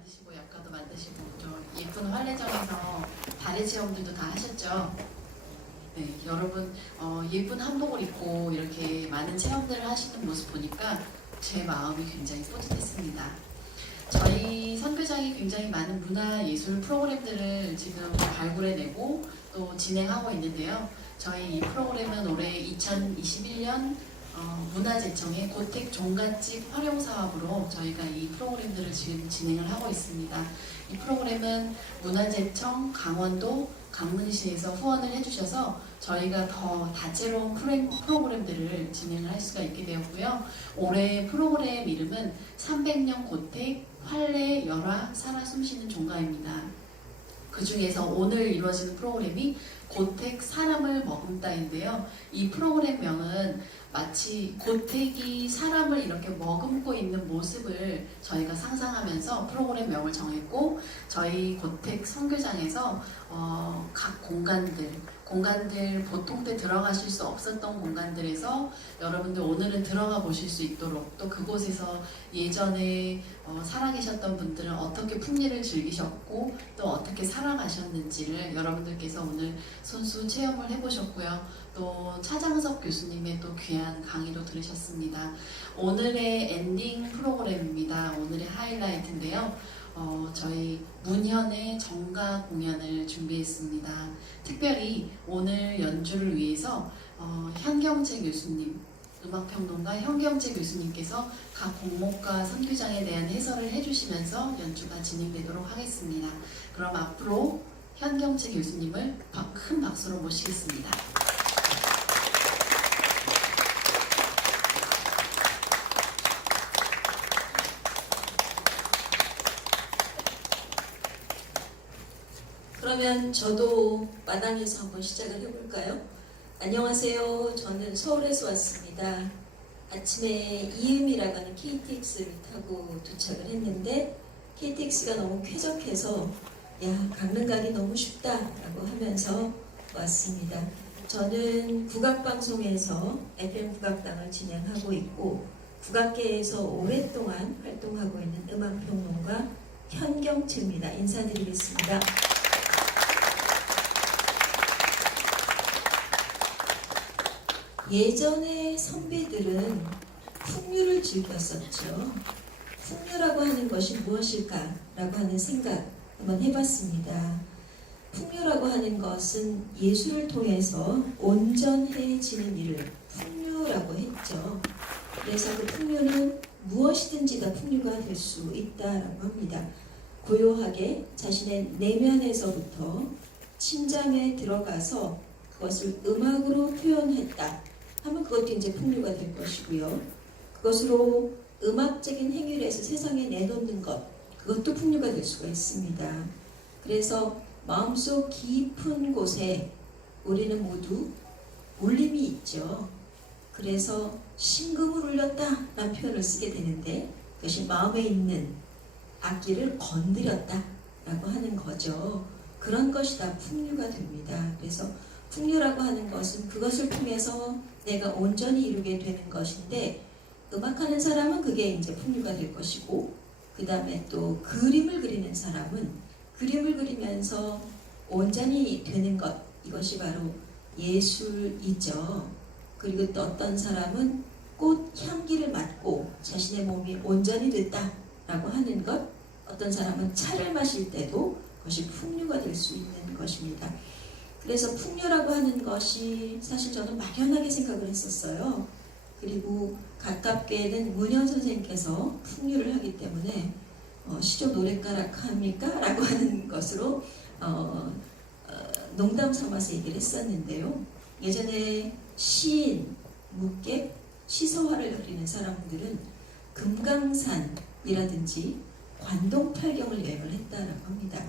만드시고 약과도 만드시고 좀 예쁜 활례정에서 발레 체험들도 다 하셨죠? 네, 여러분 예쁜 한복을 입고 이렇게 많은 체험들을 하시는 모습 보니까 제 마음이 굉장히 뿌듯했습니다. 저희 선교장이 굉장히 많은 문화예술 프로그램들을 지금 발굴해내고 또 진행하고 있는데요. 저희 이 프로그램은 올해 2021년 문화재청의 고택 종갓집 활용사업으로 저희가 이 프로그램들을 지금 진행을 하고 있습니다. 이 프로그램은 문화재청, 강원도, 강릉시에서 후원을 해주셔서 저희가 더 다채로운 프로그램들을 진행을 할 수가 있게 되었고요. 올해 프로그램 이름은 300년 고택, 활례, 열화, 살아 숨쉬는 종가입니다. 그 중에서 오늘 이루어지는 프로그램이 고택 사람을 머금다인데요. 이 프로그램명은 마치 고택이 사람을 이렇게 머금고 있는 모습을 저희가 상상하면서 프로그램명을 정했고, 저희 고택 선교장에서 각 공간들 보통 때 들어가실 수 없었던 공간들에서 여러분들 오늘은 들어가 보실 수 있도록, 또 그곳에서 예전에 살아계셨던 분들은 어떻게 풍리를 즐기셨고 또 어떻게 살아가셨는지를 여러분들께서 오늘 손수 체험을 해보셨고요. 또 차장석 교수님의 또 귀한 강의도 들으셨습니다. 오늘의 엔딩 프로그램입니다. 오늘의 하이라이트인데요. 저희 문현의 정가 공연을 준비했습니다. 특별히 오늘 연주를 위해서 현경채 교수님, 음악평론가 현경채 교수님께서 각 곡목과 선교장에 대한 해설을 해주시면서 연주가 진행되도록 하겠습니다. 그럼 앞으로 현경채 교수님을 큰 박수로 모시겠습니다. 그러면 저도 마당에서 한번 시작을 해볼까요? 안녕하세요. 저는 서울에서 왔습니다. 아침에 이음이라고 하는 KTX를 타고 도착을 했는데 KTX가 너무 쾌적해서 강릉 가기 너무 쉽다라고 하면서 왔습니다. 저는 국악방송에서 FM 국악당을 진행하고 있고 국악계에서 오랫동안 활동하고 있는 음악평론가 현경채입니다. 인사드리겠습니다. 예전에 선배들은 풍류를 즐겼었죠. 풍류라고 하는 것이 무엇일까라고 하는 생각 한번 해봤습니다. 풍류라고 하는 것은 예술을 통해서 온전해지는 일을 풍류라고 했죠. 그래서 그 풍류는 무엇이든지 다 풍류가 될 수 있다라고 합니다. 고요하게 자신의 내면에서부터 심장에 들어가서 그것을 음악으로 표현했다 하면 그것도 이제 풍류가 될 것이고요. 그것으로 음악적인 행위를 해서 세상에 내놓는 것, 그것도 풍류가 될 수가 있습니다. 그래서 마음속 깊은 곳에 우리는 모두 울림이 있죠. 그래서 심금을 울렸다 라는 표현을 쓰게 되는데 그것이 마음에 있는 악기를 건드렸다 라고 하는 거죠. 그런 것이 다 풍류가 됩니다. 그래서 풍류라고 하는 것은 그것을 통해서 내가 온전히 이루게 되는 것인데, 음악하는 사람은 그게 이제 풍류가 될 것이고, 그 다음에 또 그림을 그리는 사람은 그림을 그리면서 온전히 되는 것, 이것이 바로 예술이죠. 그리고 또 어떤 사람은 꽃 향기를 맡고 자신의 몸이 온전히 됐다라고 하는 것, 어떤 사람은 차를 마실 때도 그것이 풍류가 될 수 있는 것입니다. 그래서 풍류라고 하는 것이 사실 저는 막연하게 생각을 했었어요. 그리고 가깝게는 문현 선생님께서 풍류를 하기 때문에 시조 노랫가락 합니까? 라고 하는 것으로 농담 삼아서 얘기를 했었는데요. 예전에 시인, 묵객, 시서화를 그리는 사람들은 금강산이라든지 관동팔경을 여행을 했다라고 합니다.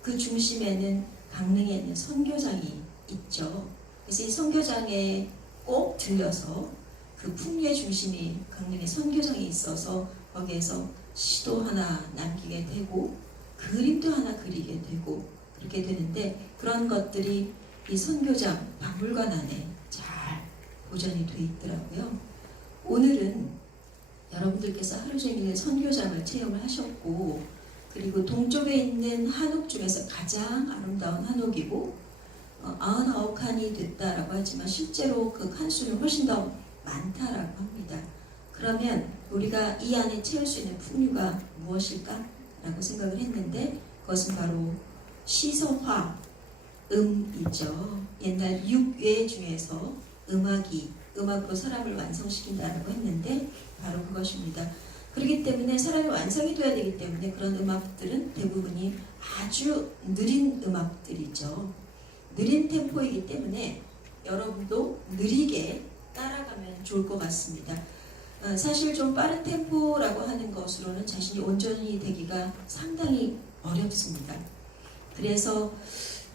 그 중심에는 강릉에 있는 선교장이 있죠. 그래서 이 선교장에 꼭 들려서 그 풍류의 중심이 강릉의 선교장에 있어서 거기에서 시도 하나 남기게 되고 그림도 하나 그리게 되고 그렇게 되는데, 그런 것들이 이 선교장 박물관 안에 잘 보존이 돼 있더라고요. 오늘은 여러분들께서 하루 종일 선교장을 체험을 하셨고 그리고 동쪽에 있는 한옥 중에서 가장 아름다운 한옥이고 99칸이 됐다라고 하지만 실제로 그 칸수는 훨씬 더 많다라고 합니다. 그러면 우리가 이 안에 채울 수 있는 풍류가 무엇일까? 라고 생각을 했는데 그것은 바로 시서화, 음이죠. 옛날 6외 중에서 음악으로 사람을 완성시킨다라고 했는데 바로 그것입니다. 그렇기 때문에 사람이 완성이 되어야 되기 때문에 그런 음악들은 대부분이 아주 느린 음악들이죠. 느린 템포이기 때문에 여러분도 느리게 따라가면 좋을 것 같습니다. 사실 좀 빠른 템포라고 하는 것으로는 자신이 온전히 되기가 상당히 어렵습니다. 그래서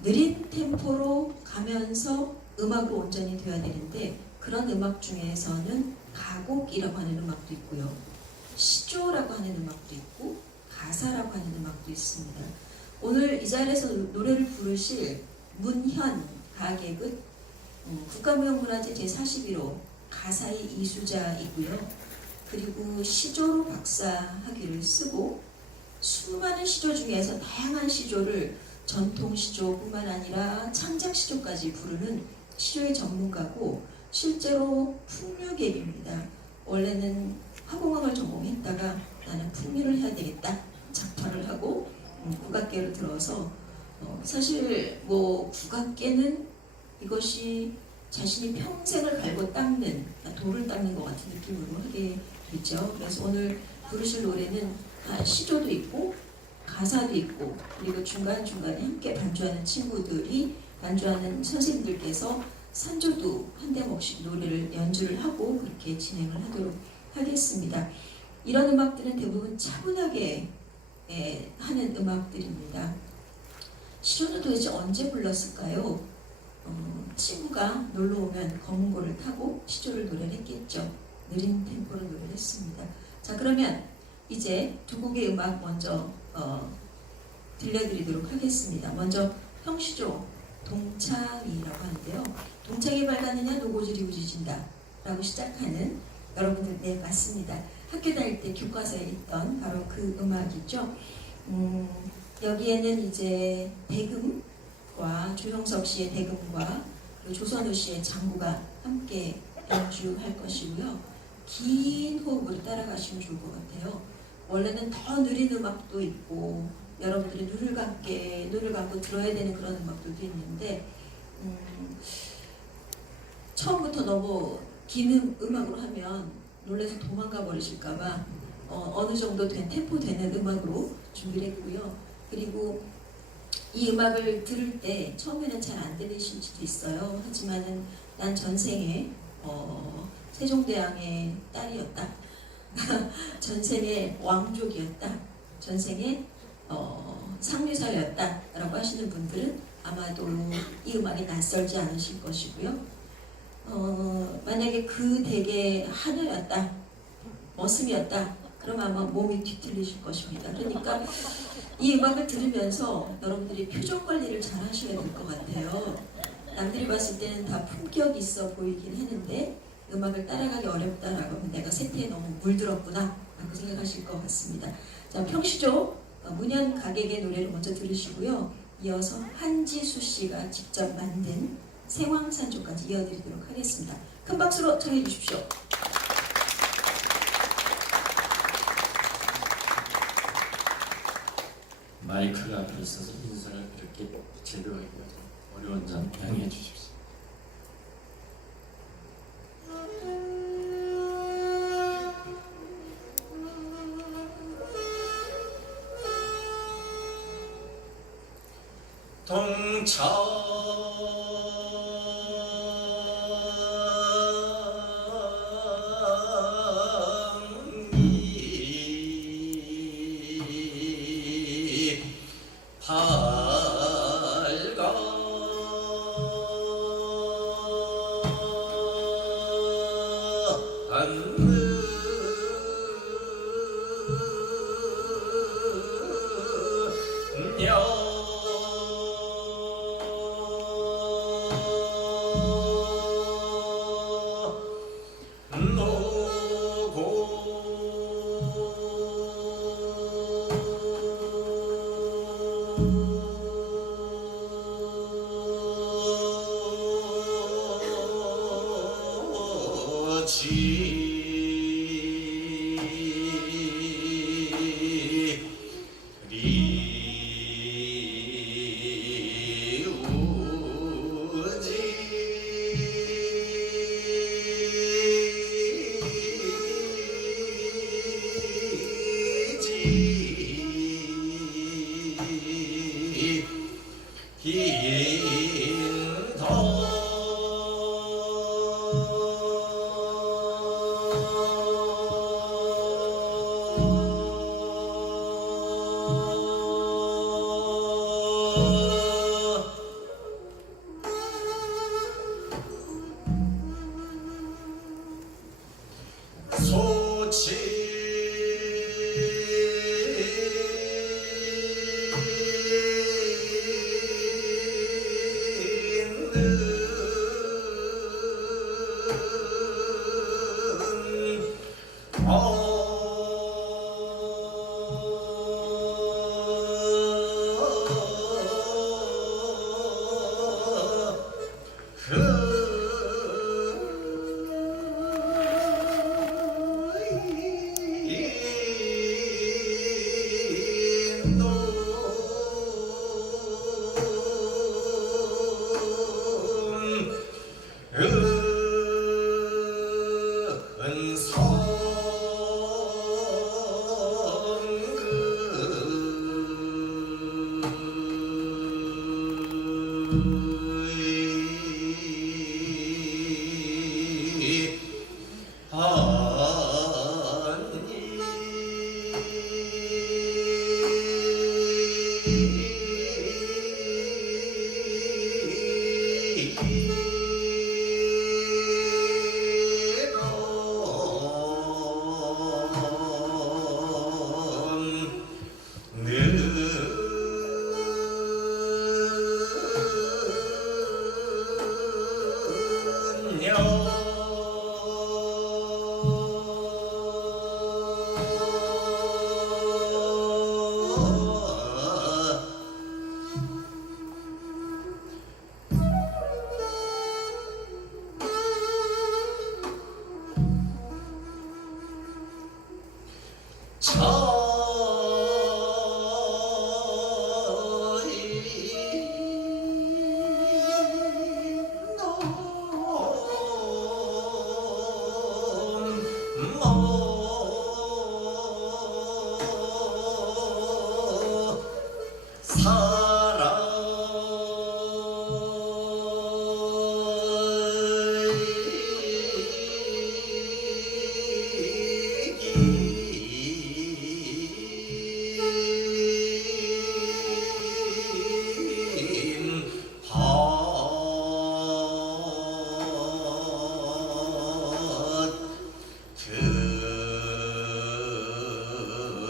느린 템포로 가면서 음악으로 온전히 되어야 되는데 그런 음악 중에서는 가곡이라고 하는 음악도 있고요. 시조라고 하는 음악도 있고 가사라고 하는 음악도 있습니다. 오늘 이 자리에서 노래를 부르실 문현 가객은 국가무형문화재 제41호 가사의 이수자이고요. 그리고 시조로 박사학위를 쓰고 수많은 시조 중에서 다양한 시조를 전통 시조뿐만 아니라 창작 시조까지 부르는 시조의 전문가고 실제로 풍류계입니다. 원래는 화공학을 전공했다가 나는 풍류를 해야 되겠다 작파를 하고 국악계로 들어서 사실 뭐 국악계는 이것이 자신이 평생을 갈고 닦는 돌을 닦는 것 같은 느낌으로 하게 되죠. 그래서 오늘 부르실 노래는 시조도 있고 가사도 있고 그리고 중간중간에 함께 반주하는 친구들이 반주하는 선생님들께서 산조도 한 대목씩 노래를 연주를 하고 그렇게 진행을 하도록 하겠습니다. 이런 음악들은 대부분 차분하게 하는 음악들입니다. 시조는 도대체 언제 불렀을까요? 친구가 놀러 오면 검은고를 타고 시조를 노래를 했겠죠. 느린 템포로 노래를 했습니다. 자, 그러면 이제 두 곡의 음악 먼저 들려드리도록 하겠습니다. 먼저 형시조 동창이라고 하는데요. 동창이 밝았느냐 노고지리 우지진다 라고 시작하는 여러분들 네 맞습니다. 학교 다닐 때 교과서에 있던 바로 그 음악이죠. 여기에는 이제 대금과 조형석 씨의 대금과 그리고 조선우 씨의 장구가 함께 연주할 것이고요. 긴 호흡으로 따라가시면 좋을 것 같아요. 원래는 더 느린 음악도 있고 여러분들이 눈을 감고 들어야 되는 그런 음악들도 있는데 처음부터 너무 긴 음악으로 하면 놀라서 도망가 버리실까봐 어느 정도 된 템포 되는 음악으로 준비를 했고요. 그리고 이 음악을 들을 때 처음에는 잘 안 들리실 수도 있어요. 하지만은 난 전생에 세종대왕의 딸이었다. 전생에 왕족이었다. 전생에 상류사였다 라고 하시는 분들은 아마도 이 음악이 낯설지 않으실 것이고요. 만약에 그 댁의 하녀였다, 머슴이었다, 그럼 아마 몸이 뒤틀리실 것입니다. 그러니까 이 음악을 들으면서 여러분들이 표정 관리를 잘 하셔야 될 것 같아요. 남들이 봤을 때는 다 품격 있어 보이긴 했는데 음악을 따라가기 어렵다라고 하면 내가 세태에 너무 물들었구나 라고 생각하실 것 같습니다. 자, 평시조 문현 가객의 노래를 먼저 들으시고요. 이어서 한지수 씨가 직접 만든 생황산조까지 이어드리도록 하겠습니다. 큰 박수로 청해 주십시오. 마이크가 앞에 있어서 인사를 이렇게 제대로 하기가 좀 어려운 점 양해해 주십시오. 동창이 밝았느냐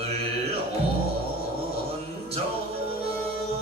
들 얹어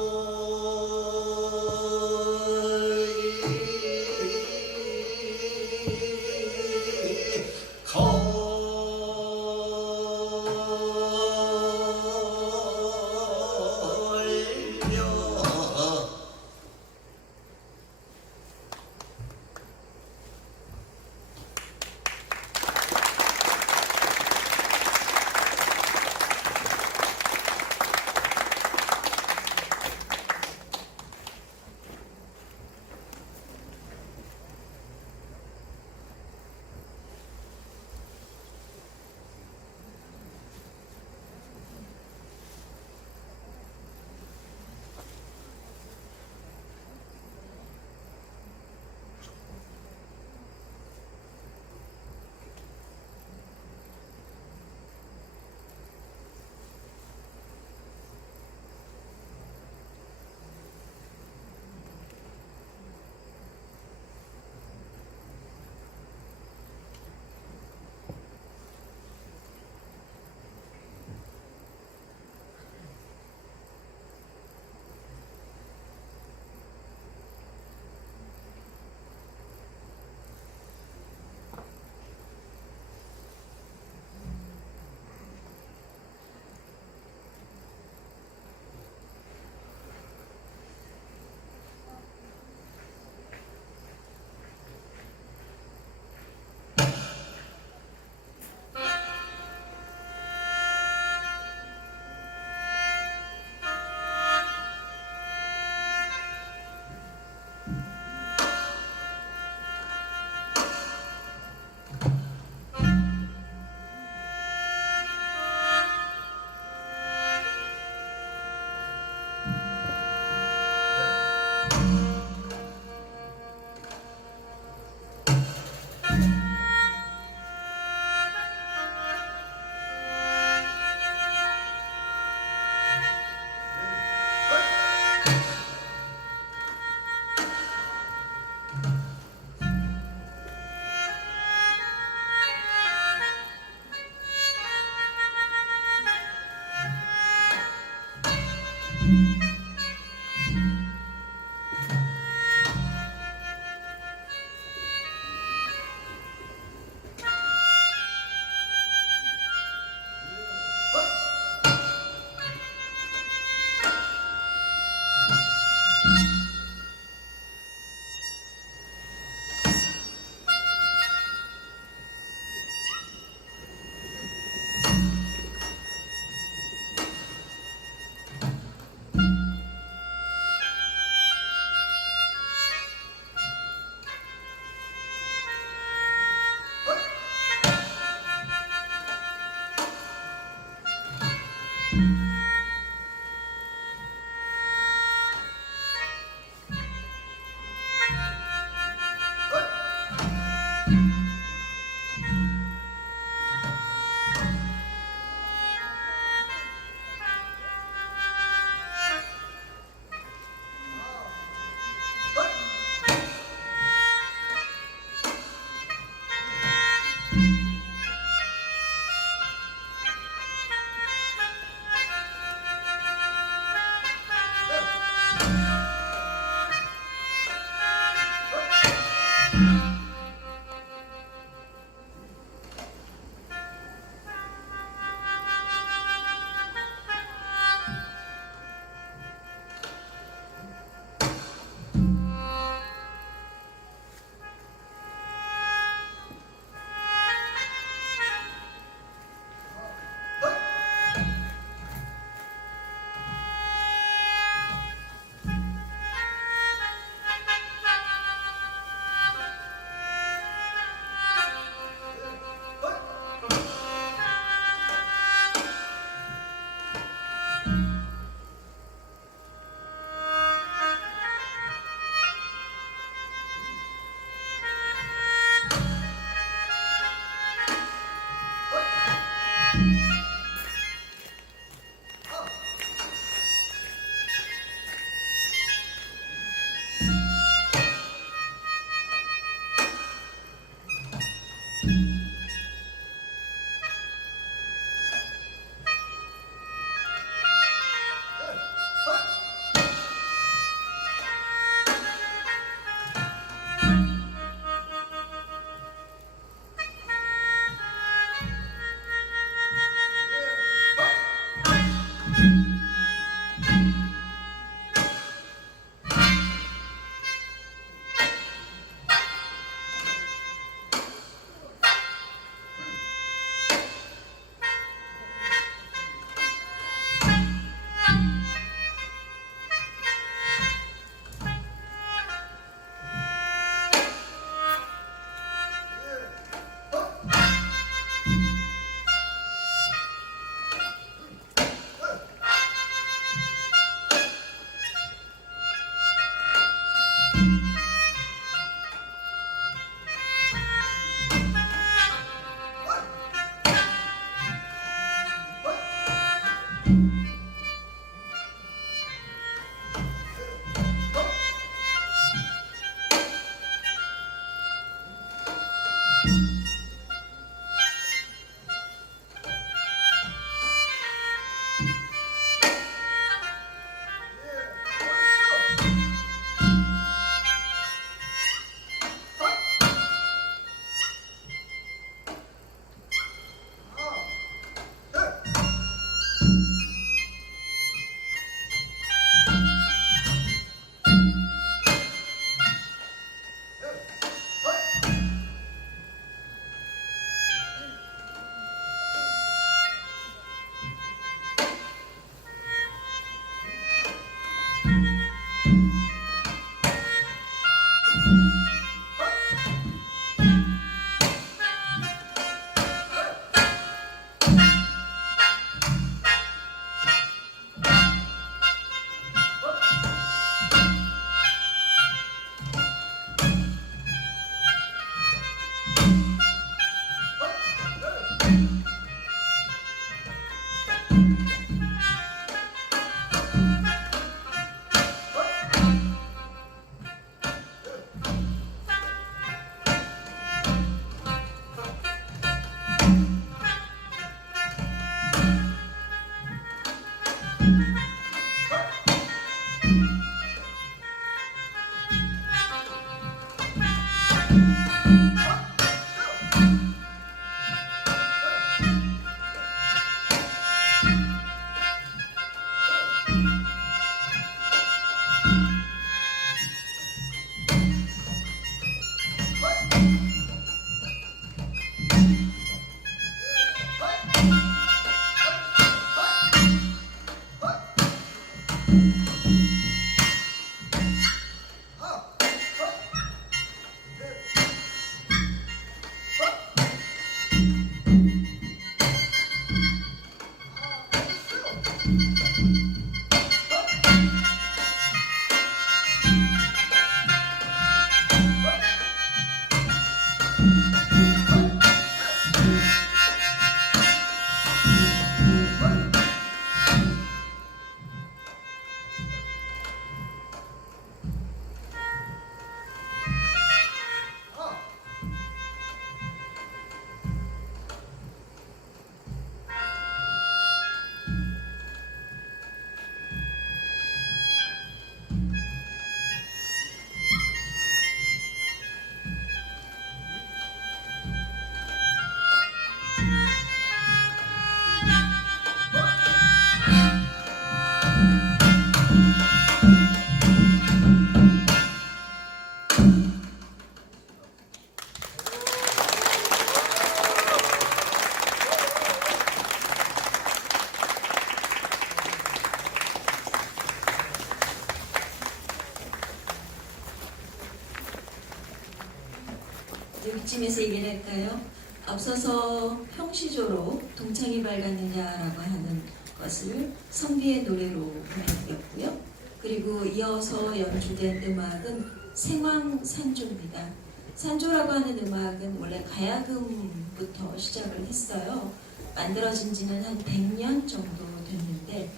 이쯤에서 얘기를 할까요? 앞서서 형시조로 동창이 밝았느냐라고 하는 것을 성비의 노래로 보내드렸고요. 그리고 이어서 연주된 음악은 생황산조입니다. 산조라고 하는 음악은 원래 가야금부터 시작을 했어요. 만들어진 지는 한 100년 정도 됐는데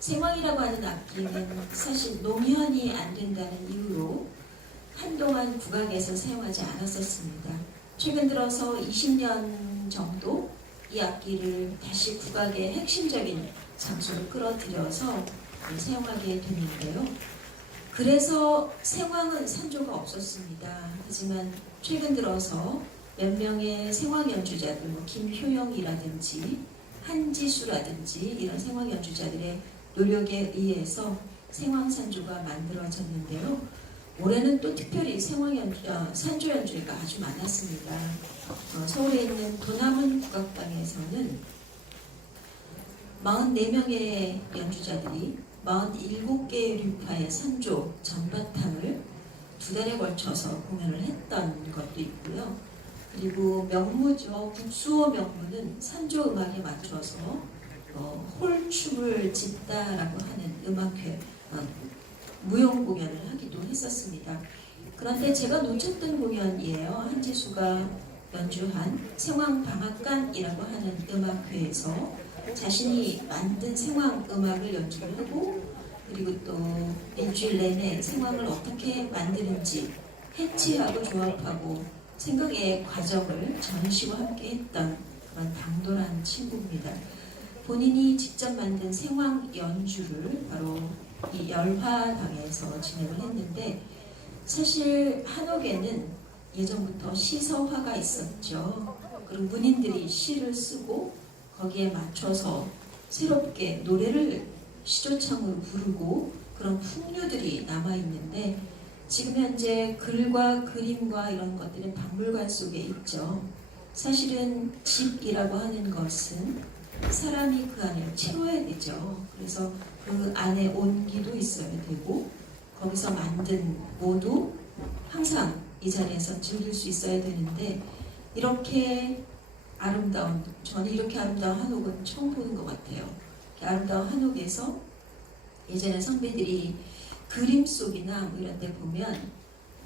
생황이라고 하는 악기는 사실 농현이 안 된다는 이유로 한동안 국악에서 사용하지 않았었습니다. 최근 들어서 20년 정도 이 악기를 다시 국악의 핵심적인 장소로 끌어들여서 사용하게 됐는데요. 그래서 생황은 산조가 없었습니다. 하지만 최근 들어서 몇 명의 생황 연주자들, 김효영이라든지 한지수라든지 이런 생황 연주자들의 노력에 의해서 생황산조가 만들어졌는데요. 올해는 또 특별히 산조 연주회가 아주 많았습니다. 서울에 있는 도남은 국악당에서는 44명의 연주자들이 47개의 류파의 산조 전바탕을 2달에 걸쳐서 공연을 했던 것도 있고요. 그리고 명무죠. 국수호 명무는 산조 음악에 맞춰서 홀춤을 짓다라고 하는 음악회 무용 공연을 하기도 했었습니다. 그런데 제가 놓쳤던 공연이에요. 한지수가 연주한 생황방앗간이라고 하는 음악회에서 자신이 만든 생황 음악을 연주를 하고 그리고 또 일주일 내내 생황을 어떻게 만드는지 해치하고 조합하고 생각의 과정을 전시와 함께 했던 그런 당돌한 친구입니다. 본인이 직접 만든 생황 연주를 바로 이 열화당에서 진행을 했는데 사실 한옥에는 예전부터 시서화가 있었죠. 그리고 문인들이 시를 쓰고 거기에 맞춰서 새롭게 노래를 시조창으로 부르고 그런 풍류들이 남아있는데 지금 현재 글과 그림과 이런 것들은 박물관 속에 있죠. 사실은 집이라고 하는 것은 사람이 그 안을 채워야 되죠. 그래서 그 안에 온기도 있어야 되고 거기서 만든 모두 항상 이 자리에서 즐길 수 있어야 되는데 이렇게 아름다운, 저는 이렇게 아름다운 한옥은 처음 보는 것 같아요. 아름다운 한옥에서 예전에 선배들이 그림 속이나 뭐 이런 데 보면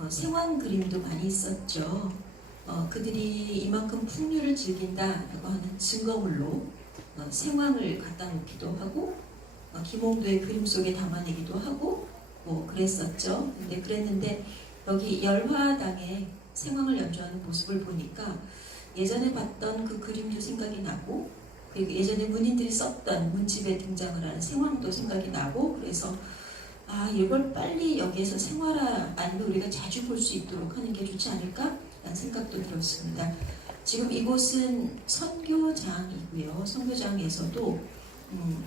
생황 그림도 많이 있었죠. 그들이 이만큼 풍류를 즐긴다라고 하는 증거물로 생황을 갖다 놓기도 하고 김홍도의 그림 속에 담아내기도 하고 뭐 그랬었죠. 근데 그랬는데 여기 열화당에 생황을 연주하는 모습을 보니까 예전에 봤던 그 그림도 생각이 나고 그리고 예전에 문인들이 썼던 문집에 등장을 하는 생황도 생각이 나고 그래서 이걸 빨리 여기에서 생활화 아니면 우리가 자주 볼 수 있도록 하는 게 좋지 않을까? 라는 생각도 들었습니다. 지금 이곳은 선교장이고요. 선교장에서도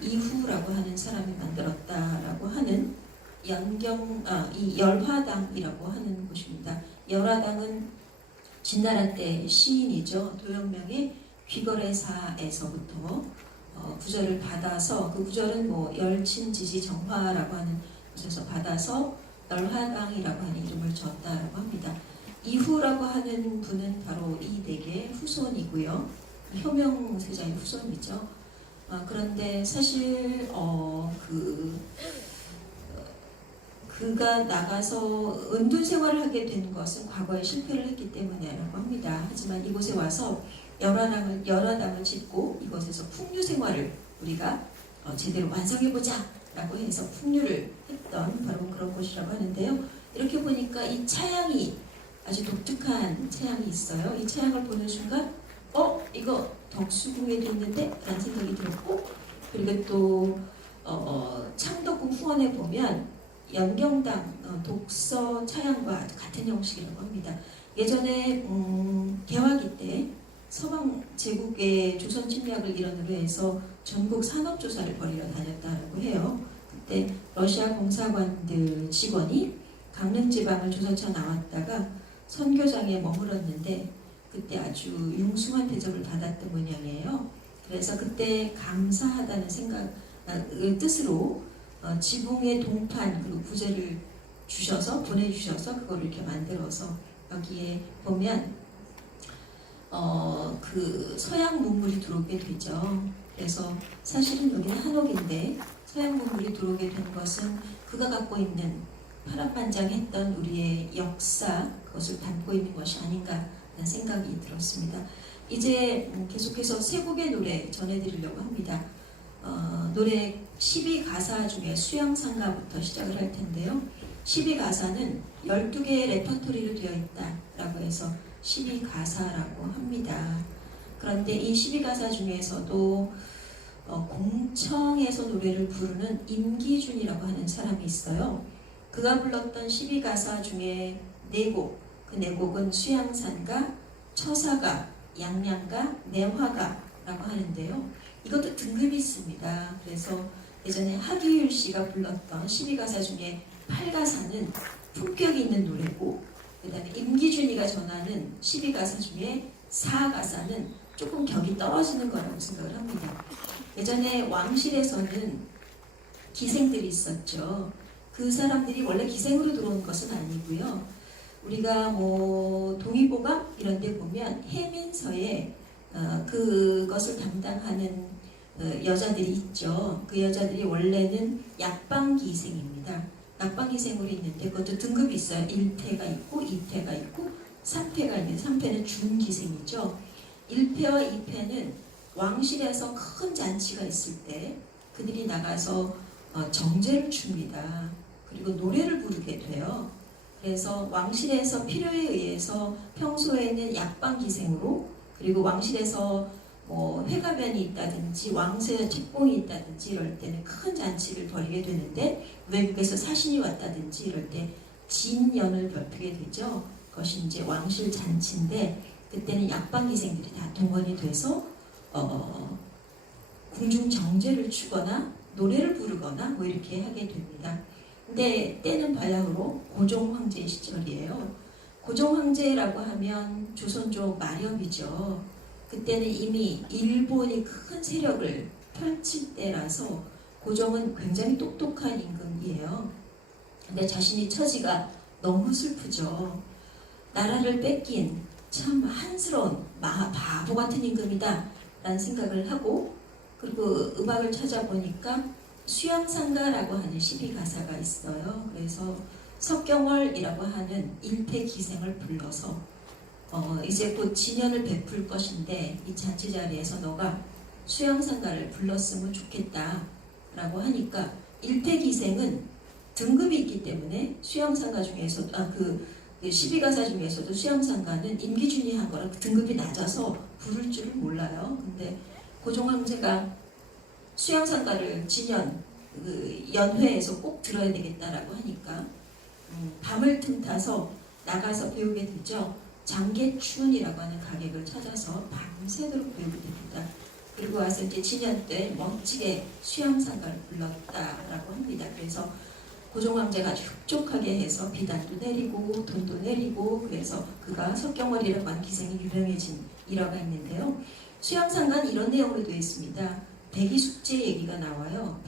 이후라고 하는 사람이 만들었다라고 하는 이 열화당이라고 하는 곳입니다. 열화당은 진나라 때 시인이죠. 도영명의 귀거래사에서부터 구절을 받아서 그 구절은 뭐 열친지지정화라고 하는 곳에서 받아서 열화당이라고 하는 이름을 줬다라고 합니다. 이후라고 하는 분은 바로 이 댁의 후손이고요. 효명세자의 후손이죠. 그런데 사실 그가 나가서 은둔 생활을 하게 된 것은 과거에 실패를 했기 때문이라고 합니다. 하지만 이곳에 와서 열화당을 짓고 이곳에서 풍류 생활을 우리가 제대로 완성해보자 라고 해서 풍류를 했던 바로 그런 곳이라고 하는데요. 이렇게 보니까 이 차양이 아주 독특한 차양이 있어요. 이 차양을 보는 순간 이거 덕수궁에도 있는데? 라는 생각이 들었고 그리고 또 창덕궁 후원에 보면 연경당 독서 차양과 같은 형식이라고 합니다. 예전에 개화기 때 서방 제국의 조선 침략을 일원으로 해서 전국 산업조사를 벌이러 다녔다고 해요. 그때 러시아 공사관들 직원이 강릉지방을 조사차 나왔다가 선교장에 머물렀는데 그때 아주 융숭한 대접을 받았던 모양이에요. 그래서 그때 감사하다는 뜻으로 지붕의 동판 그리고 부재를 보내주셔서 그거를 이렇게 만들어서 여기에 보면 그 서양 문물이 들어오게 되죠. 그래서 사실은 여기는 한옥인데 서양 문물이 들어오게 된 것은 그가 갖고 있는 파란만장했던 우리의 역사 그것을 담고 있는 것이 아닌가 라는 생각이 들었습니다. 이제 계속해서 세 곡의 노래 전해드리려고 합니다. 노래 12가사 중에 수양상가부터 시작을 할 텐데요. 12가사는 12개의 레퍼토리로 되어 있다라고 해서 12가사라고 합니다. 그런데 이 12가사 중에서도 공청에서 노래를 부르는 임기준이라고 하는 사람이 있어요. 그가 불렀던 12가사 중에 4곡, 그 4곡은 수양산가, 처사가, 양양가, 내화가라고 하는데요. 이것도 등급이 있습니다. 그래서 예전에 하규율 씨가 불렀던 12가사 중에 8가사는 품격이 있는 노래고, 그 다음에 임기준이가 전하는 12가사 중에 4가사는 조금 격이 떨어지는 거라고 생각을 합니다. 예전에 왕실에서는 기생들이 있었죠. 그 사람들이 원래 기생으로 들어온 것은 아니고요. 우리가 뭐 동의보감 이런 데 보면 해민서에 그것을 담당하는 여자들이 있죠. 그 여자들이 원래는 약방기생입니다. 약방기생으로 있는데 그것도 등급이 있어요. 1패가 있고 2패가 있고 3패가 있는데 3패는 중기생이죠. 1패와 2패는 왕실에서 큰 잔치가 있을 때 그들이 나가서 정제를 춥니다. 그리고 노래를 부르게 돼요. 그래서 왕실에서 필요에 의해서 평소에는 약방기생으로, 그리고 왕실에서 뭐 회가변이 있다든지 왕세의 책봉이 있다든지 이럴 때는 큰 잔치를 벌이게 되는데, 외국에서 사신이 왔다든지 이럴 때 진연을 벌이게 되죠. 그것이 이제 왕실 잔치인데, 그때는 약방기생들이 다 동원이 돼서 궁중 정제를 추거나 노래를 부르거나 뭐 이렇게 하게 됩니다. 근데 때는 바야흐로 고종 황제 시절이에요. 고종 황제라고 하면 조선족 마렵이죠. 그때는 이미 일본이 큰 세력을 펼칠 때라서 고종은 굉장히 똑똑한 임금이에요. 근데 자신이 처지가 너무 슬프죠. 나라를 뺏긴 참 한스러운 바보 같은 임금이다 라는 생각을 하고, 그리고 음악을 찾아보니까 수양상가라고 하는 12가사가 있어요. 그래서 석경월이라고 하는 일패 기생을 불러서 이제 곧 진연을 베풀 것인데 이 잔치 자리에서 너가 수양상가를 불렀으면 좋겠다 라고 하니까, 일패 기생은 등급이 있기 때문에 수양상가 중에서 그 12가사 중에서도 수양상가는 임기준이 한 거랑 등급이 낮아서 부를 줄을 몰라요. 근데 고종 황제가 수양상가를 진연 연회에서 꼭 들어야 되겠다라고 하니까 밤을 틈타서 나가서 배우게 되죠. 장계춘이라고 하는 가객을 찾아서 밤새도록 배우게 됩니다. 그리고 와서 이제 진연 때 멋지게 수양상가를 불렀다라고 합니다. 그래서 고종 황제가 아주 흡족하게 해서 비단도 내리고 돈도 내리고, 그래서 그가 석경월이라고 하는 기생이 유명해진 일화가 있는데요. 수양상가는 이런 내용으로 되어 있습니다. 백이숙제 얘기가 나와요.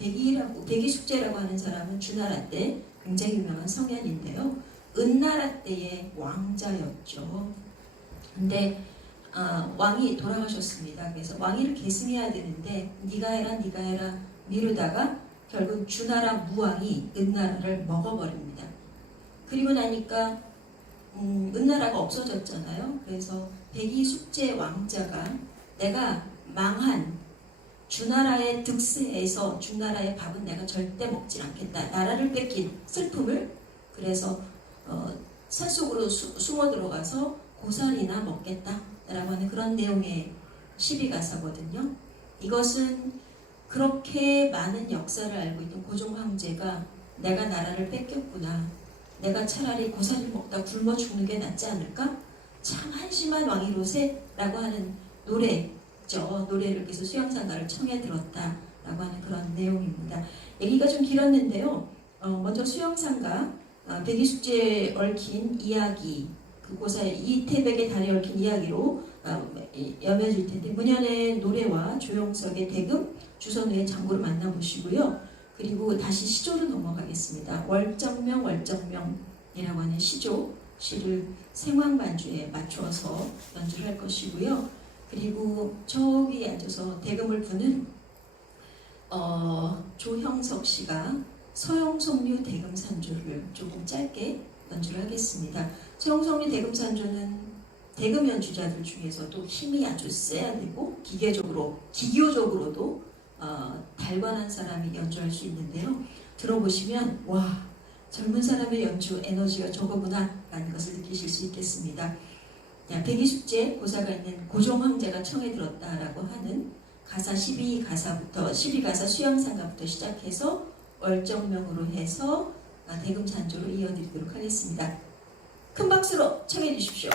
백이숙제라고 하는 사람은 주나라 때 굉장히 유명한 성현인데요. 은나라 때의 왕자였죠. 근데 왕이 돌아가셨습니다. 그래서 왕위를 계승해야 되는데 네가 해라 미루다가 결국 주나라 무왕이 은나라를 먹어버립니다. 그리고 나니까 은나라가 없어졌잖아요. 그래서 백이숙제 왕자가 내가 망한 주나라의 득세에서 주나라의 밥은 내가 절대 먹지 않겠다. 나라를 뺏긴 슬픔을, 그래서 산속으로 숨어 들어가서 고사리나 먹겠다라고 하는 그런 내용의 12가사거든요. 이것은 그렇게 많은 역사를 알고 있던 고종 황제가 내가 나라를 뺏겼구나, 내가 차라리 고사리 먹다 굶어 죽는 게 낫지 않을까? 참 한심한 왕이로세라고 하는 노래죠. 노래를 그래서 수양상가를 청해 들었다라고 하는 그런 내용입니다. 얘기가 좀 길었는데요. 먼저 수양상가, 백이숙제에 얽힌 이야기, 그 고사의 이태백의 달에 얽힌 이야기로 여며질 텐데, 문현의 노래와 조영석의 대금, 주선우의 장구를 만나보시고요. 그리고 다시 시조로 넘어가겠습니다. 월정명이라고 하는 시를 생황반주에 맞추어서 연주를 할 것이고요. 그리고 저기 앉아서 대금을 부는 조형석 씨가 서영석류 대금산조를 조금 짧게 연주를 하겠습니다. 서영석류 대금산조는 대금 연주자들 중에서도 힘이 아주 세야 되고 기교적으로도 달관한 사람이 연주할 수 있는데요. 들어보시면 와, 젊은 사람의 연주 에너지가 저거구나 라는 것을 느끼실 수 있겠습니다. 백이숙제 고사가 있는 고종 황제가 청해 들었다라고 하는 가사 12가사 수양상가부터 시작해서 월정명으로 해서 대금 잔조로 이어드리도록 하겠습니다. 큰 박수로 청해 주십시오.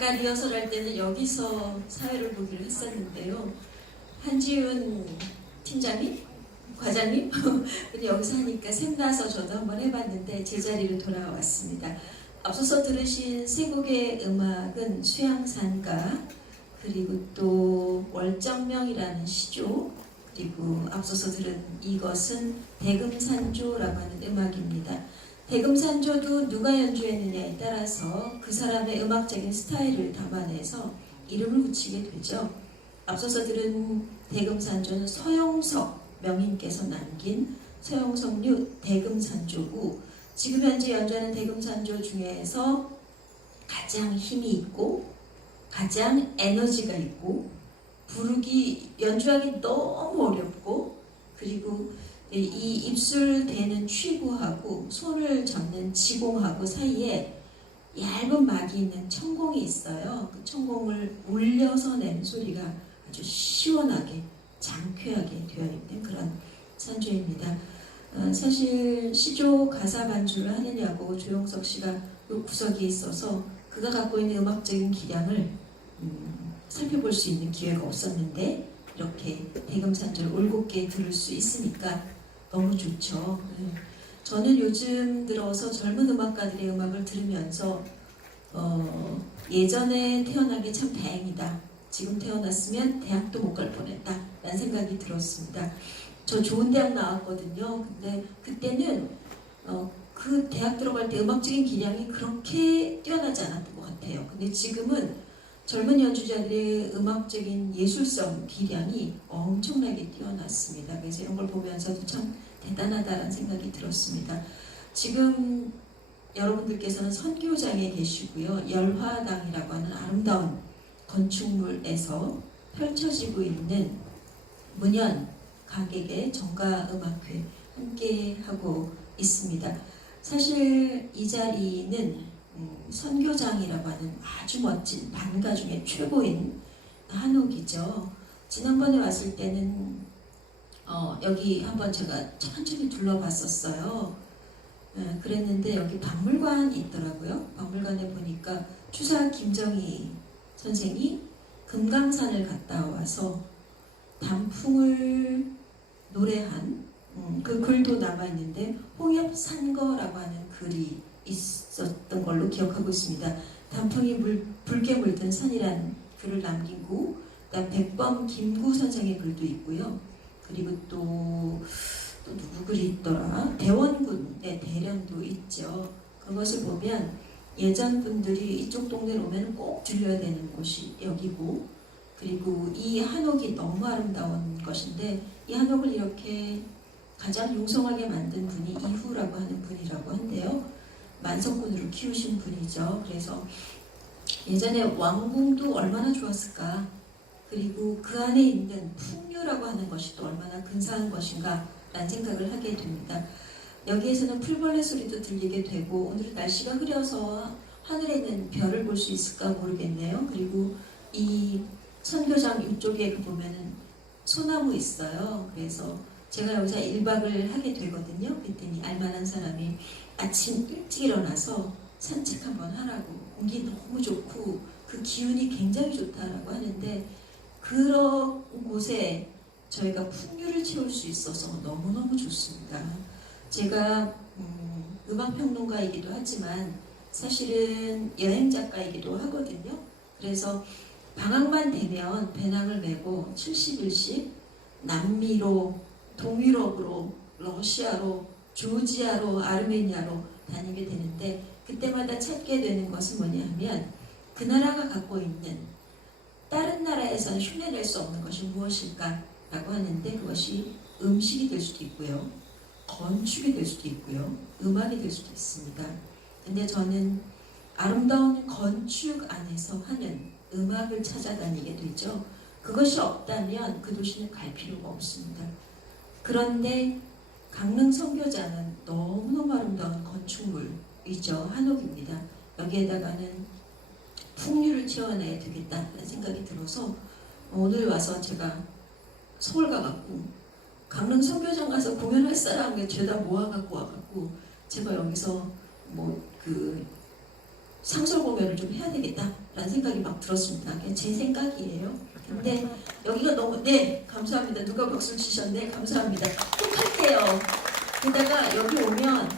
아까 리허설 할 때는 여기서 사회를 보기로 했었는데요. 한지훈 팀장님? 과장님? 근데 여기서 하니까 샘나서 저도 한번 해봤는데 제자리로 돌아왔습니다. 앞서서 들으신 세 곡의 음악은 수양산가, 그리고 또 월정명이라는 시조, 그리고 앞서서 들은 이것은 대금산조라고 하는 음악입니다. 대금산조도 누가 연주했느냐에 따라서 그 사람의 음악적인 스타일을 담아내서 이름을 붙이게 되죠. 앞서서 들은 대금산조는 서영석 명인께서 남긴 서영석류 대금산조고, 지금 현재 연주하는 대금산조 중에서 가장 힘이 있고 가장 에너지가 있고 부르기 연주하기 너무 어렵고, 그리고 이 입술 대는 취구하고 손을 잡는 지공하고 사이에 얇은 막이 있는 천공이 있어요. 그 천공을 울려서 내는 소리가 아주 시원하게 장쾌하게 되어 있는 그런 산조입니다. 사실 시조 가사 반주를 하느냐고 조용석 씨가 요 구석에 있어서 그가 갖고 있는 음악적인 기량을 살펴볼 수 있는 기회가 없었는데 이렇게 대금산조를 올곧게 들을 수 있으니까 너무 좋죠. 저는 요즘 들어서 젊은 음악가들의 음악을 들으면서 예전에 태어나기 참 다행이다. 지금 태어났으면 대학도 못 갈 뻔했다 라는 생각이 들었습니다. 저 좋은 대학 나왔거든요. 근데 그때는 그 대학 들어갈 때 음악적인 기량이 그렇게 뛰어나지 않았던 것 같아요. 근데 지금은 젊은 연주자들의 음악적인 예술성 기량이 엄청나게 뛰어났습니다. 그래서 이런 걸 보면서도 참 대단하다는 생각이 들었습니다. 지금 여러분들께서는 선교장에 계시고요. 열화당이라고 하는 아름다운 건축물에서 펼쳐지고 있는 문현 가객의 정가음악회 함께 하고 있습니다. 사실 이 자리는 선교장이라고 하는 아주 멋진 반가 중에 최고인 한옥이죠. 지난번에 왔을 때는 여기 한번 제가 천천히 둘러봤었어요. 그랬는데 여기 박물관이 있더라고요. 박물관에 보니까 추사 김정희 선생이 금강산을 갔다 와서 단풍을 노래한 그 글도 남아있는데 홍엽산거라고 하는 글이 있었던 걸로 기억하고 있습니다. 단풍이 붉게 물든 산이라는 글을 남기고, 그다음 백범 김구 선생의 글도 있고요. 그리고 또 누구 글이 있더라? 대원군의 대련도 있죠. 그것을 보면 예전 분들이 이쪽 동네에 오면 꼭 들려야 되는 곳이 여기고, 그리고 이 한옥이 너무 아름다운 것인데 이 한옥을 이렇게 가장 융성하게 만든 분이 이후라고 하는 분이라고 한데요. 만석군으로 키우신 분이죠. 그래서 예전에 왕궁도 얼마나 좋았을까, 그리고 그 안에 있는 풍류라고 하는 것이 또 얼마나 근사한 것인가 라는 생각을 하게 됩니다. 여기에서는 풀벌레 소리도 들리게 되고, 오늘은 날씨가 흐려서 하늘에 있는 별을 볼 수 있을까 모르겠네요. 그리고 이 선교장 이쪽에 보면은 소나무 있어요. 그래서 제가 여기서 1박을 하게 되거든요. 그랬더니 알만한 사람이 아침 일찍 일어나서 산책 한번 하라고, 공기 너무 좋고 그 기운이 굉장히 좋다라고 하는데, 그런 곳에 저희가 풍류를 채울 수 있어서 너무너무 좋습니다. 제가 음악평론가이기도 하지만 사실은 여행작가이기도 하거든요. 그래서 방학만 되면 배낭을 메고 70일씩 남미로, 동유럽으로, 러시아로, 조지아로, 아르메니아로 다니게 되는데, 그때마다 찾게 되는 것은 뭐냐 하면 그 나라가 갖고 있는 다른 나라에서는 흉내낼 수 없는 것이 무엇일까 라고 하는데, 그것이 음식이 될 수도 있고요, 건축이 될 수도 있고요, 음악이 될 수도 있습니다. 근데 저는 아름다운 건축 안에서 하는 음악을 찾아다니게 되죠. 그것이 없다면 그 도시는 갈 필요가 없습니다. 그런데 강릉 선교장은 너무너무 아름다운 건축물이죠. 한옥입니다. 여기에다가는 풍류를 채워내야 되겠다는 생각이 들어서 오늘 와서 제가 서울 가갖고 강릉 선교장 가서 공연할 사람을 죄다 모아갖고 와갖고 제가 여기서 뭐 그 상설 공연을 좀 해야 되겠다 라는 생각이 막 들었습니다. 그냥 제 생각이에요. 근데 여기가 너무 네 감사합니다. 누가 박수 치셨네. 감사합니다. 꼭 할게요. 게다가 여기 오면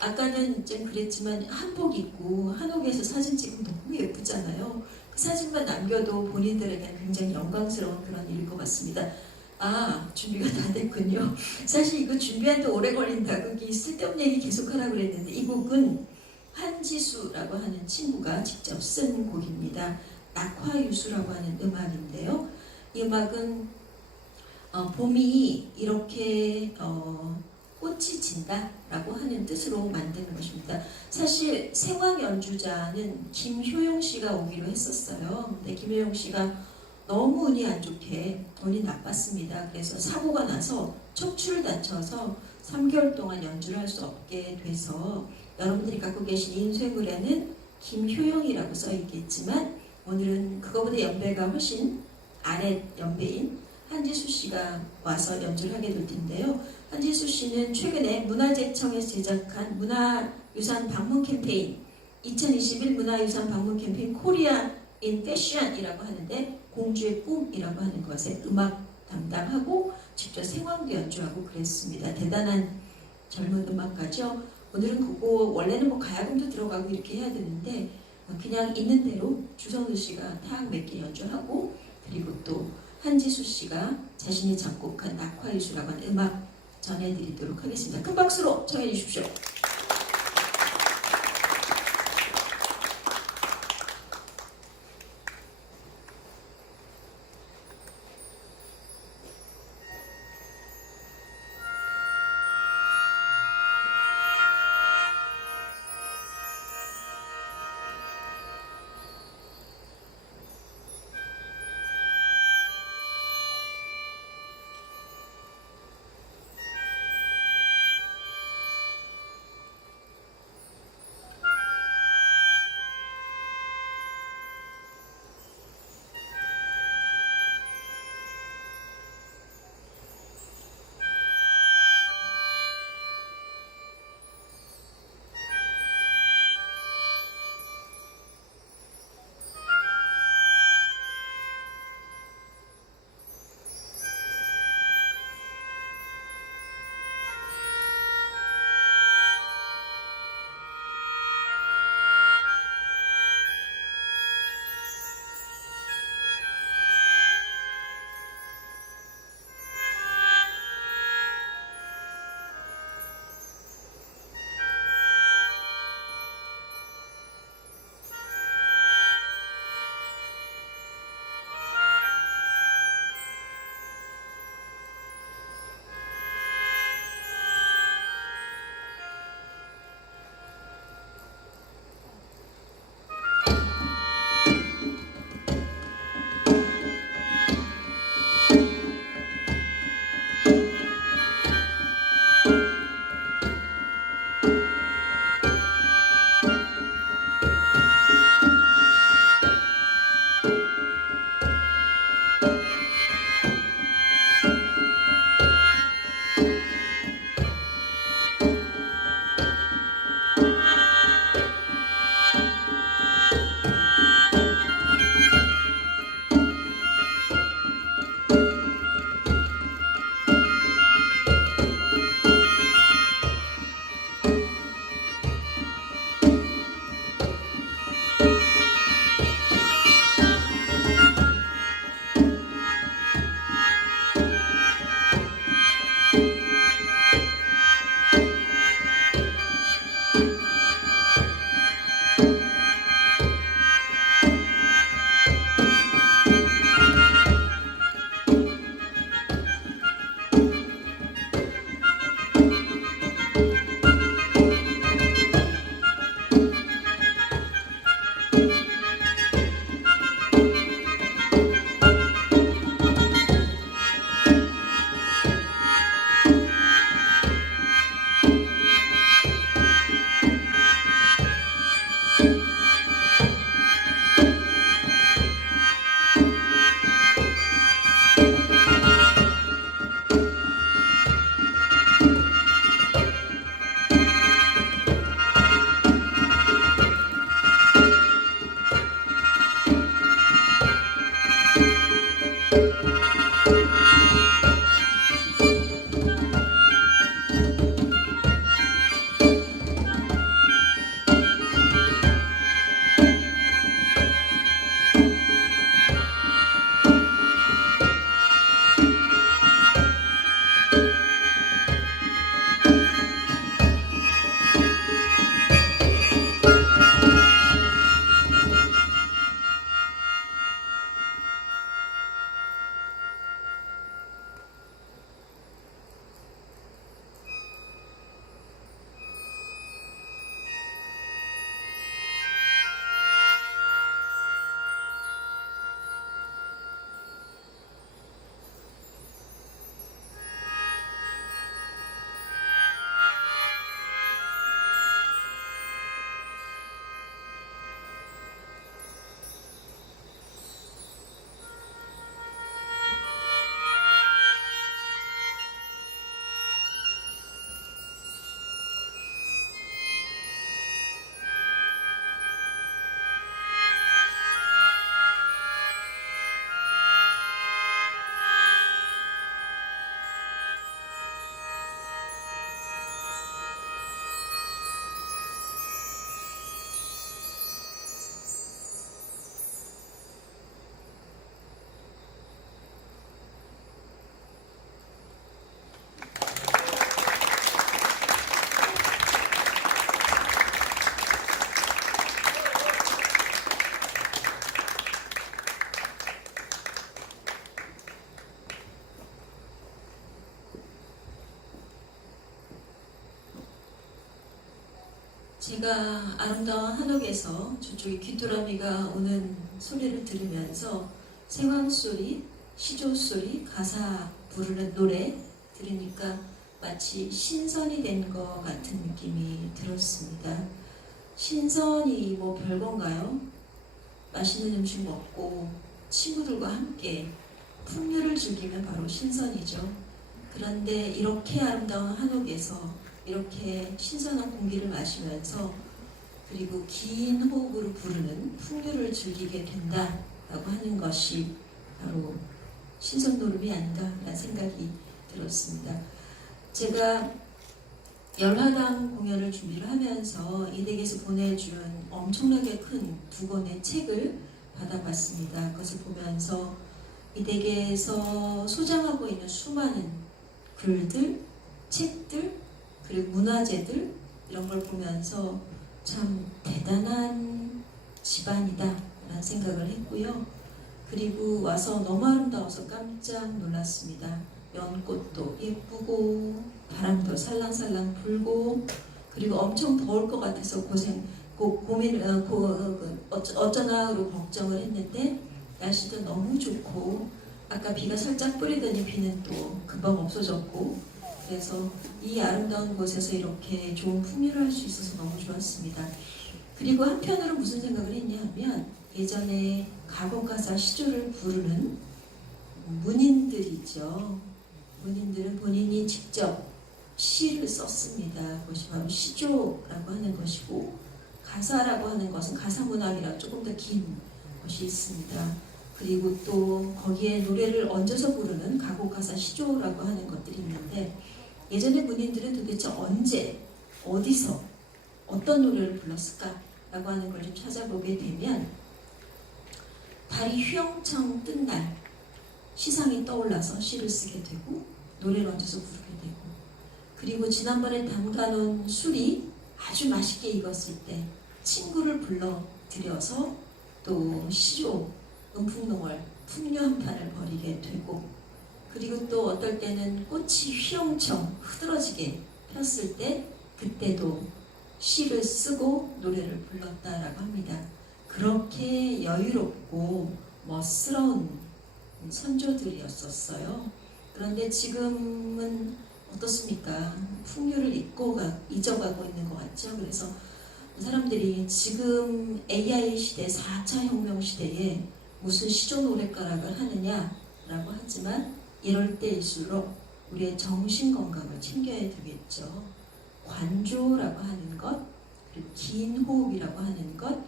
아까는 좀 그랬지만 한복 입고 한옥에서 사진 찍으면 너무 예쁘잖아요. 그 사진만 남겨도 본인들에게 굉장히 영광스러운 그런 일일 것 같습니다. 아, 준비가 다 됐군요. 사실 이거 준비하는데 오래 걸린다고 쓸데없는 얘기 계속하라고 그랬는데 이 곡은 한지수라고 하는 친구가 직접 쓴 곡입니다. 낙화유수라고 하는 음악인데요. 이 음악은 봄이 이렇게 꽃이 진다라고 하는 뜻으로 만드는 것입니다. 사실 생황 연주자는 김효용 씨가 오기로 했었어요. 근데 김효용 씨가 너무 운이 안 좋게 운이 나빴습니다. 그래서 사고가 나서 척추를 다쳐서 3개월 동안 연주를 할 수 없게 돼서 여러분들이 갖고 계신 인쇄물에는 김효영이라고 써 있겠지만 오늘은 그거보다 연배가 훨씬 아래 연배인 한지수 씨가 와서 연주를 하게 될 텐데요. 한지수 씨는 최근에 문화재청에서 제작한 문화유산 방문 캠페인 2021 문화유산 방문 캠페인 코리아 인 패션이라고 하는데 공주의 꿈이라고 하는 것에 음악 담당하고 직접 생황도 연주하고 그랬습니다. 대단한 젊은 음악가죠. 오늘은 그거 원래는 뭐 가야금도 들어가고 이렇게 해야 되는데 그냥 있는 대로 주성우 씨가 타악 몇 개 연주하고 그리고 또 한지수 씨가 자신이 작곡한 낙화유수라고 하는 음악 전해드리도록 하겠습니다. 큰 박수로 청해 주십시오. 제가 아름다운 한옥에서 저쪽에 귀뚜라미가 오는 소리를 들으면서 생황 소리, 시조 소리, 가사 부르는 노래 들으니까 마치 신선이 된 것 같은 느낌이 들었습니다. 신선이 뭐 별건가요? 맛있는 음식 먹고 친구들과 함께 풍류를 즐기면 바로 신선이죠. 그런데 이렇게 아름다운 한옥에서 이렇게 신선한 공기를 마시면서 그리고 긴 호흡으로 부르는 풍류를 즐기게 된다라고 하는 것이 바로 신선노름이 아닌가라는 생각이 들었습니다. 제가 열화당 공연을 준비를 하면서 이 댁에서 보내준 엄청나게 큰 2권의 책을 받아봤습니다. 그것을 보면서 이 댁에서 소장하고 있는 수많은 글들, 책들, 그리고 문화재들 이런 걸 보면서 참 대단한 집안이다 라는 생각을 했고요. 그리고 와서 너무 아름다워서 깜짝 놀랐습니다. 연꽃도 예쁘고 바람도 살랑살랑 불고 그리고 엄청 더울 것 같아서 어쩌나로 걱정을 했는데 날씨도 너무 좋고 아까 비가 살짝 뿌리더니 비는 또 금방 없어졌고 그래서 이 아름다운 곳에서 이렇게 좋은 풍류를 할 수 있어서 너무 좋았습니다. 그리고 한편으로 무슨 생각을 했냐 하면 예전에 가곡가사 시조를 부르는 문인들이죠. 문인들은 본인이 직접 시를 썼습니다. 그것이 바로 시조라고 하는 것이고 가사라고 하는 것은 가사문학이라 조금 더 긴 것이 있습니다. 그리고 또 거기에 노래를 얹어서 부르는 가곡가사 시조라고 하는 것들이 있는데 예전에 문인들은 도대체 언제 어디서 어떤 노래를 불렀을까라고 하는 걸 좀 찾아보게 되면 달이 휘영청 뜬 날 시상이 떠올라서 시를 쓰게 되고 노래를 얹어서 부르게 되고 그리고 지난번에 담가놓은 술이 아주 맛있게 익었을 때 친구를 불러들여서 또 시조 음풍농을 풍류 한 판을 벌이게 되고 그리고 또 어떨 때는 꽃이 휘영청 흐드러지게 폈을 때 그때도 시를 쓰고 노래를 불렀다라고 합니다. 그렇게 여유롭고 멋스러운 선조들이었었어요. 그런데 지금은 어떻습니까? 풍류를 잊어가고 있는 것 같죠. 그래서 사람들이 지금 AI 시대, 4차 혁명 시대에 무슨 시조 노래가락을 하느냐라고 하지만 이럴 때일수록 우리의 정신 건강을 챙겨야 되겠죠. 관조라고 하는 것, 그리고 긴 호흡이라고 하는 것,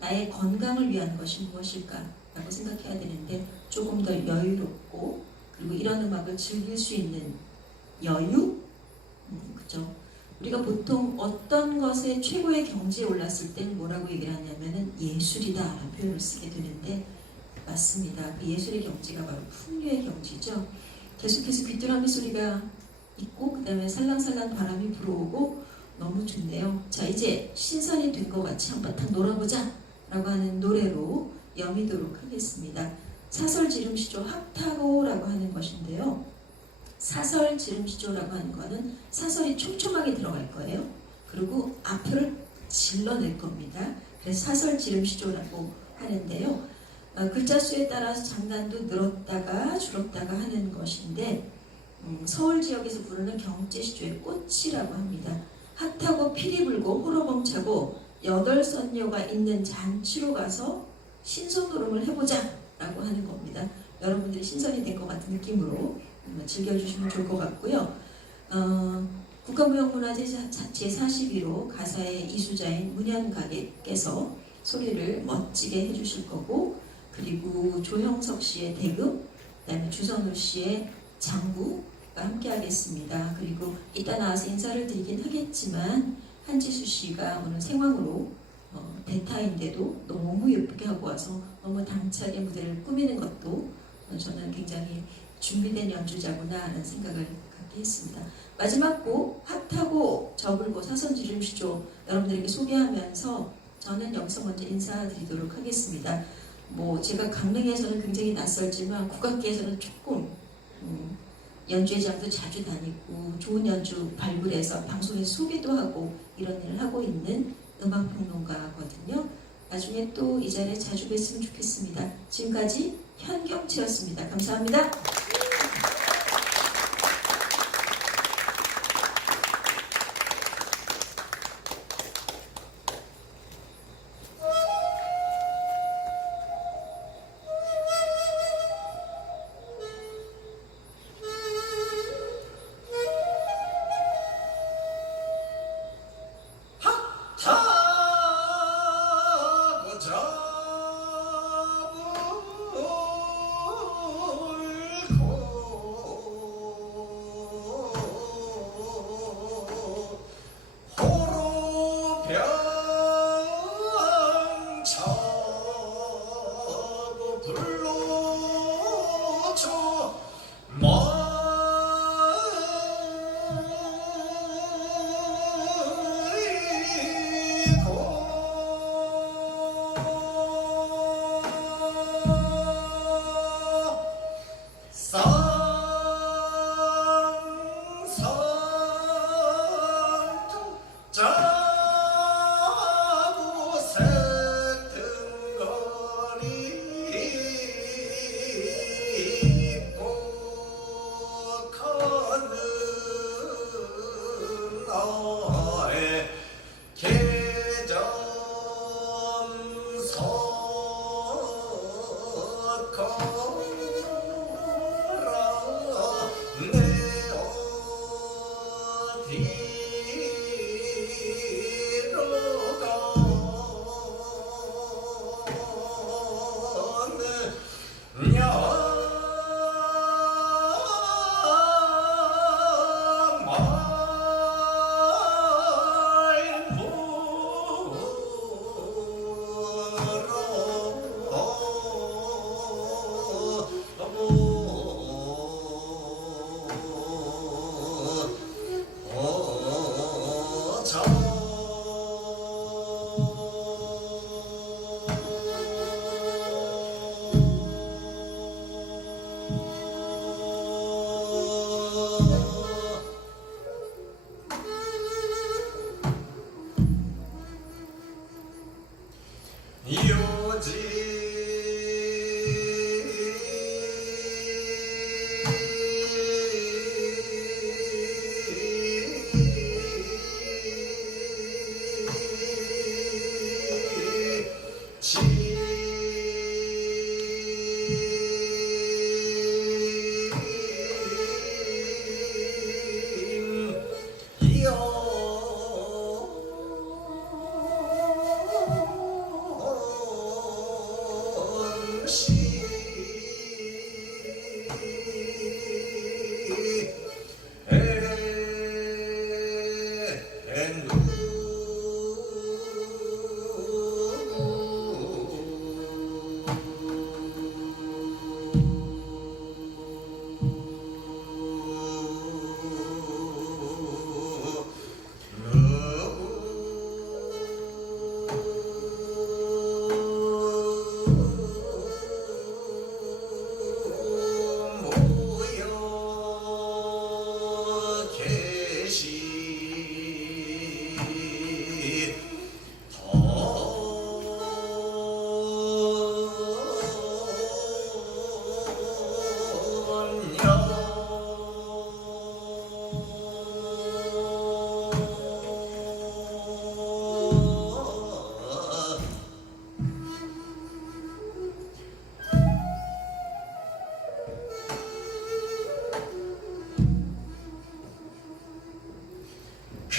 나의 건강을 위한 것이 무엇일까라고 생각해야 되는데 조금 더 여유롭고 그리고 이런 음악을 즐길 수 있는 여유? 그죠? 우리가 보통 어떤 것에 최고의 경지에 올랐을 땐 뭐라고 얘기를 하냐면은 예술이다라는 표현을 쓰게 되는데 맞습니다. 그 예술의 경지가 바로 풍류의 경지죠. 계속해서 귀뚜라미 소리가 있고 그 다음에 살랑살랑 바람이 불어오고 너무 좋네요. 자 이제 신선이 된 것 같이 한바탕 놀아보자 라고 하는 노래로 여미도록 하겠습니다. 사설지름시조 합타고라고 하는 것인데요. 사설지름시조라고 하는 거는 사설이 촘촘하게 들어갈 거예요. 그리고 앞을 질러낼 겁니다. 그래서 사설지름시조라고 하는데요. 글자 수에 따라서 장단도 늘었다가 줄었다가 하는 것인데 서울 지역에서 부르는 경제시조의 꽃이라고 합니다. 핫하고 피리 불고 호러벙 차고 8선녀가 있는 잔치로 가서 신선노름을 해보자 라고 하는 겁니다. 여러분들이 신선이 된 것 같은 느낌으로 즐겨주시면 좋을 것 같고요. 국가무형문화재 제41호 가사의 이수자인 문현가게께서 소리를 멋지게 해주실 거고 그리고 조형석 씨의 대금, 그다음에 주선우 씨의 장구가 함께 하겠습니다. 그리고 이따 나와서 인사를 드리긴 하겠지만 한지수 씨가 오늘 생황으로 대타인데도 너무 예쁘게 하고 와서 너무 당차게 무대를 꾸미는 것도 저는 굉장히 준비된 연주자구나 하는 생각을 갖게 했습니다. 마지막 곡 핫하고 저불고 사선지름시조 여러분들에게 소개하면서 저는 여기서 먼저 인사드리도록 하겠습니다. 뭐 제가 강릉에서는 굉장히 낯설지만 국악계에서는 조금 연주회장도 자주 다니고 좋은 연주 발굴해서 방송에 소개도 하고 이런 일을 하고 있는 음악평론가거든요. 나중에 또 이 자리에 자주 뵀으면 좋겠습니다. 지금까지 현경채였습니다. 감사합니다. 타고 잡을고 호로병 차고 불러줘 자고 새등거리 꽃하는 나의 개점석거라 내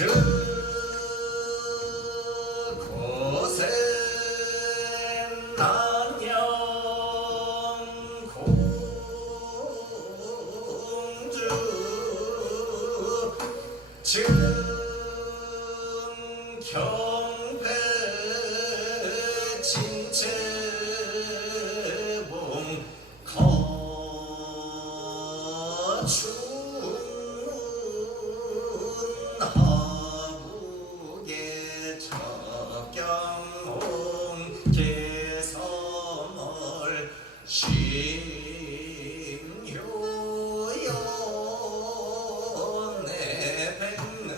어디로 그곳에 난영공주 증경배 진채봉 거춘 하북의 척경홍 개섬을 신효연의 백능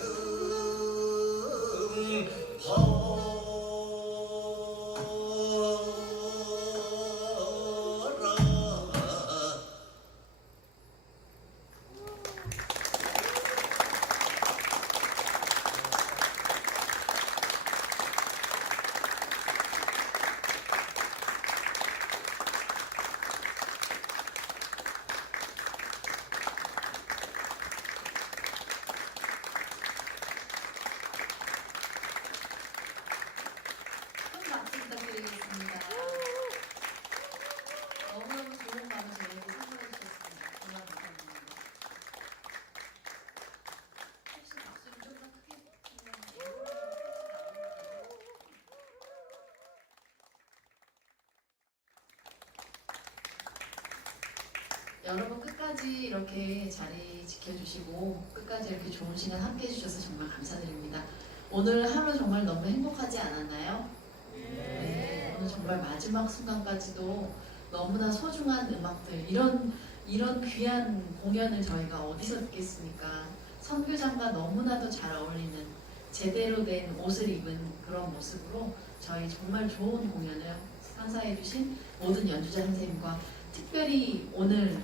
여러분 끝까지 이렇게 자리 지켜주시고 끝까지 이렇게 좋은 시간 함께 해주셔서 정말 감사드립니다. 오늘 하루 정말 너무 행복하지 않았나요? 네. 오늘 정말 마지막 순간까지도 너무나 소중한 음악들, 이런 귀한 공연을 저희가 어디서 듣겠습니까? 선교장과 너무나도 잘 어울리는 제대로 된 옷을 입은 그런 모습으로 저희 정말 좋은 공연을 선사해주신 모든 연주자 선생님과 특별히 오늘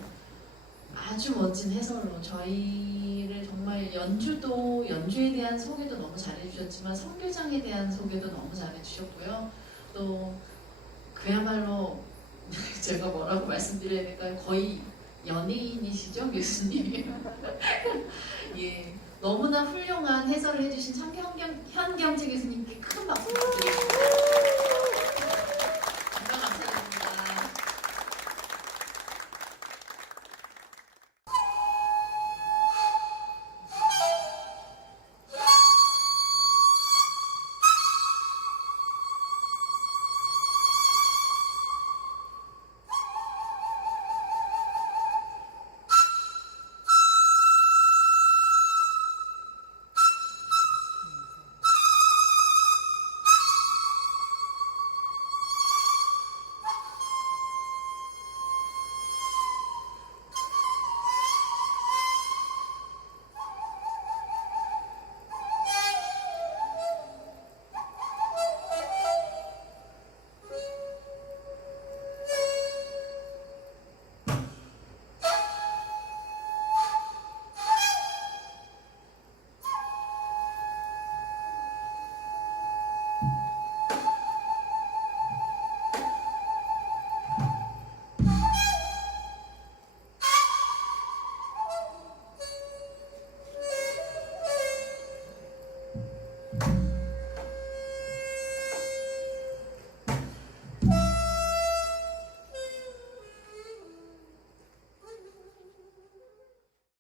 아주 멋진 해설로 저희를 정말 연주에 대한 소개도 너무 잘해주셨지만 선교장에 대한 소개도 너무 잘해주셨고요. 또 그야말로 제가 뭐라고 말씀드려야 될까요? 거의 연예인이시죠, 교수님이. 예, 너무나 훌륭한 해설을 해주신 현경채 교수님께 큰 박수 부탁드립니다. 정말 감사드립니다.